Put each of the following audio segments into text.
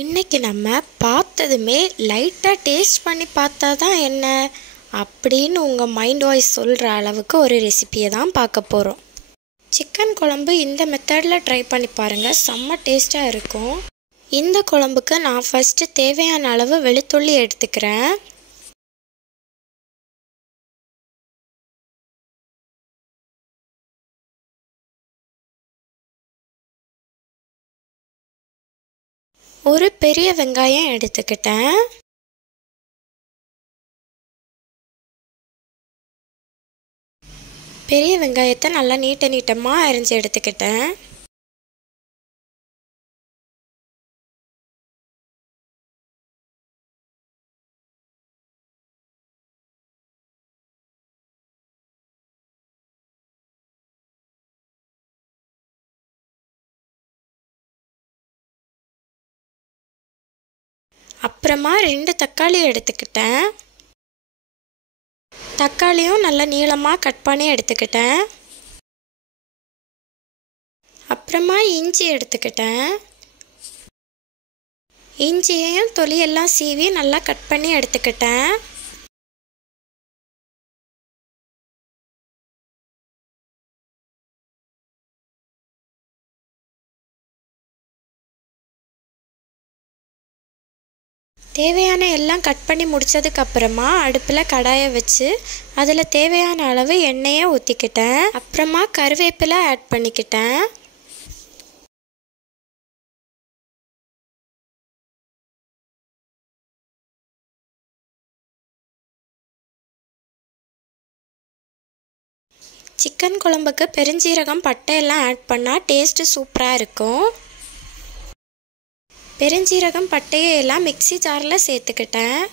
இன்னைக்கு நம்ம பார்த்ததுமே லைட்டாக டேஸ்ட் பண்ணி பார்த்தா தான் என்ன அப்படின்னு உங்கள் மைண்ட் வாய்ஸ் சொல்கிற அளவுக்கு ஒரு ரெசிபியை தான் பார்க்க போகிறோம். சிக்கன் குழம்பு இந்த மெத்தடில் ட்ரை பண்ணி பாருங்கள், செம்ம டேஸ்ட்டாக இருக்கும். இந்த குழம்புக்கு நான் ஃபஸ்ட்டு தேவையான அளவு வெளுத்துள்ளி எடுத்துக்கிறேன். ஒரு பெரிய வெங்காயம் எடுத்துக்கிட்டேன். பெரிய வெங்காயத்தை நல்லா நீட்டமாக அரிஞ்சு எடுத்துக்கிட்டேன். அப்புறமா 2 தக்காளி எடுத்துக்கிட்டேன். தக்காளியும் நல்லா நீளமாக கட் பண்ணி எடுத்துக்கிட்டேன். அப்புறமா இஞ்சி எடுத்துக்கிட்டேன். இஞ்சியையும் தொலியெல்லாம் சீவி நல்லா கட் பண்ணி எடுத்துக்கிட்டேன். தேவையான எல்லாம் கட் பண்ணி முடித்ததுக்கப்புறமா அடுப்பில் கடாயை வச்சு அதில் தேவையான அளவு எண்ணெயை ஊற்றிக்கிட்டேன். அப்புறமா கருவேப்பிலை ஆட் பண்ணிக்கிட்டேன். சிக்கன் குழம்புக்கு பெருஞ்சீரகம் பட்டையெல்லாம் ஆட் பண்ணால் டேஸ்ட்டு சூப்பராக இருக்கும். பெருஞ்சீரகம் பட்டையை எல்லாம் மிக்ஸி ஜாரில் சேர்த்துக்கிட்டேன்.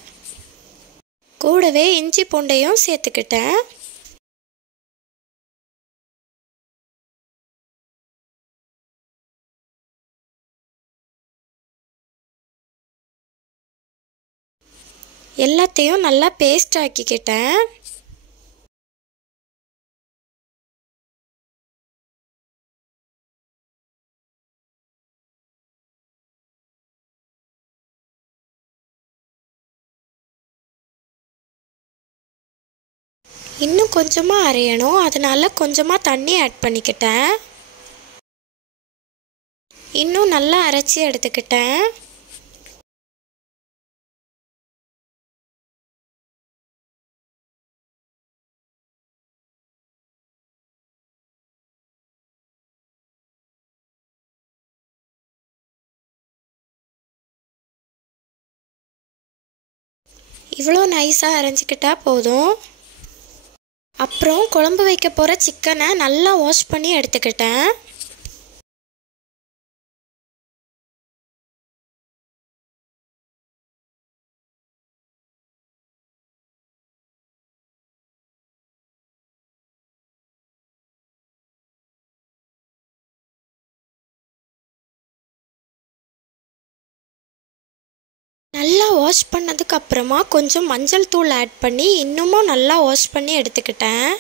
கூடவே இஞ்சி பூண்டையும் சேர்த்துக்கிட்டேன். எல்லாத்தையும் நல்லா பேஸ்ட் ஆக்கிக்கிட்டேன். இன்னும் கொஞ்சமாக அரையணும், அதனால கொஞ்சமாக தண்ணி ஆட் பண்ணிக்கிட்டேன். இன்னும் நல்லா அரைச்சி எடுத்துக்கிட்டேன். இவ்வளோ நைஸாக அரைஞ்சிக்கிட்டா போதும். அப்புறம் குழம்பு வைக்க போகிற சிக்கனை நல்லா வாஷ் பண்ணி எடுத்துக்கிட்டேன். நல்லா வாஷ் பண்ணதுக்கு அப்புறமா கொஞ்சம் மஞ்சள் தூள் ஆட் பண்ணி இன்னமும் நல்லா வாஷ் பண்ணி எடுத்துக்கிட்டேன்.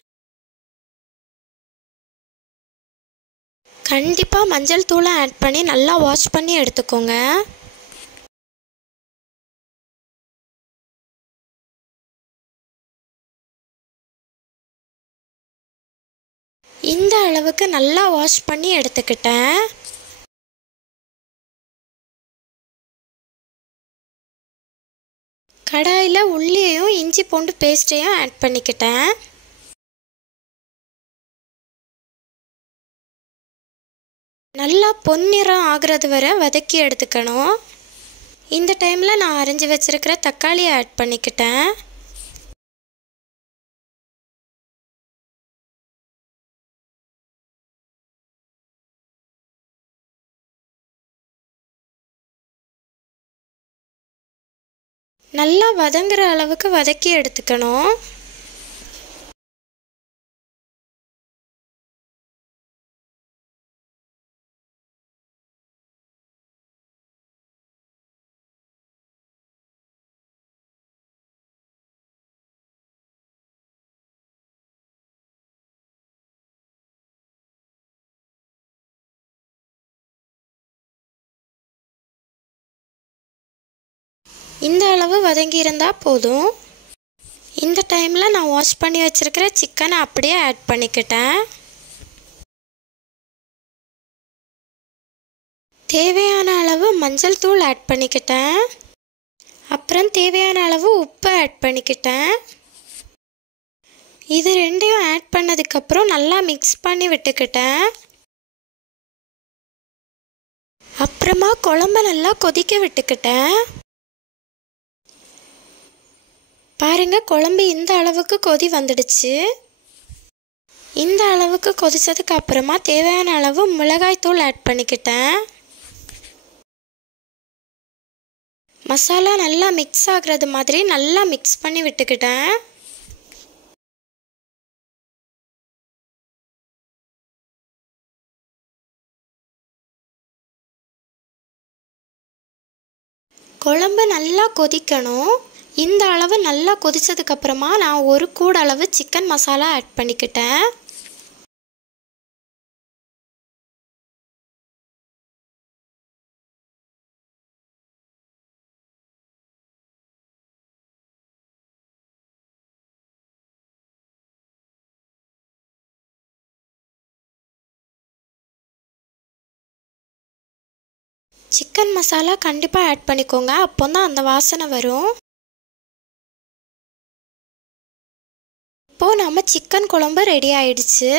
கண்டிப்பாக மஞ்சள் தூளை ஆட் பண்ணி நல்லா வாஷ் பண்ணி எடுத்துக்கோங்க. இந்த அளவுக்கு நல்லா வாஷ் பண்ணி எடுத்துக்கிட்டேன். கடாயில் உள்ளியையும் இஞ்சி பூண்டு பேஸ்ட்டையும் ஆட் பண்ணிக்கிட்டேன். நல்லா பொன்னிறம் ஆகிறது வரை வதக்கி எடுத்துக்கணும். இந்த டைமில் நான் அரைஞ்சி வச்சிருக்கிற தக்காளியை ஆட் பண்ணிக்கிட்டேன். நல்லா வதங்குற அளவுக்கு வதக்கி எடுத்துக்கணும். இந்த அளவு வதங்கி இருந்தால் போதும். இந்த டைமில் நான் வாஷ் பண்ணி வச்சுருக்கிற சிக்கனை அப்படியே ஆட் பண்ணிக்கிட்டேன். தேவையான அளவு மஞ்சள் தூள் ஆட் பண்ணிக்கிட்டேன். அப்புறம் தேவையான அளவு உப்பு ஆட் பண்ணிக்கிட்டேன். இது ரெண்டையும் ஆட் பண்ணதுக்கப்புறம் நல்லா மிக்ஸ் பண்ணி விட்டுக்கிட்டேன். அப்புறமா குழம்ப நல்லா கொதிக்க விட்டுக்கிட்டேன். பாருங்க, குழம்பு இந்த அளவுக்கு கொதி வந்துடுச்சு. இந்த அளவுக்கு கொதிச்சதுக்கு அப்புறமா தேவையான அளவு மிளகாய் தூள் ஆட் பண்ணிக்கிட்டேன். மசாலா நல்லா மிக்ஸ் ஆகுறது மாதிரி நல்லா மிக்ஸ் பண்ணி விட்டுக்கிட்டேன். குழம்பு நல்லா கொதிக்கணும். இந்த அளவு நல்லா கொதிச்சதுக்கப்புறமா நான் ஒரு கூட அளவு சிக்கன் மசாலா ஆட் பண்ணிக்கிட்டேன். சிக்கன் மசாலா கண்டிப்பாக ஆட் பண்ணிக்கோங்க, அப்போ தான் அந்த வாசனை வரும். இப்போது நம்ம சிக்கன் குழம்பு ரெடி ஆயிடுச்சு.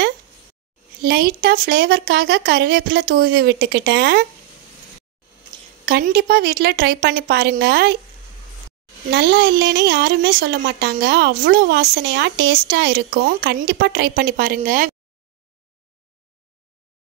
லைட்டாக ஃப்ளேவருக்காக கருவேப்பிலை தூவி விட்டுக்கிட்டேன். கண்டிப்பாக வீட்டில் ட்ரை பண்ணி பாருங்கள். நல்லா இல்லைன்னு யாருமே சொல்ல மாட்டாங்க. அவ்வளோ வாசனையாக டேஸ்ட்டாக இருக்கும். கண்டிப்பாக ட்ரை பண்ணி பாருங்கள்.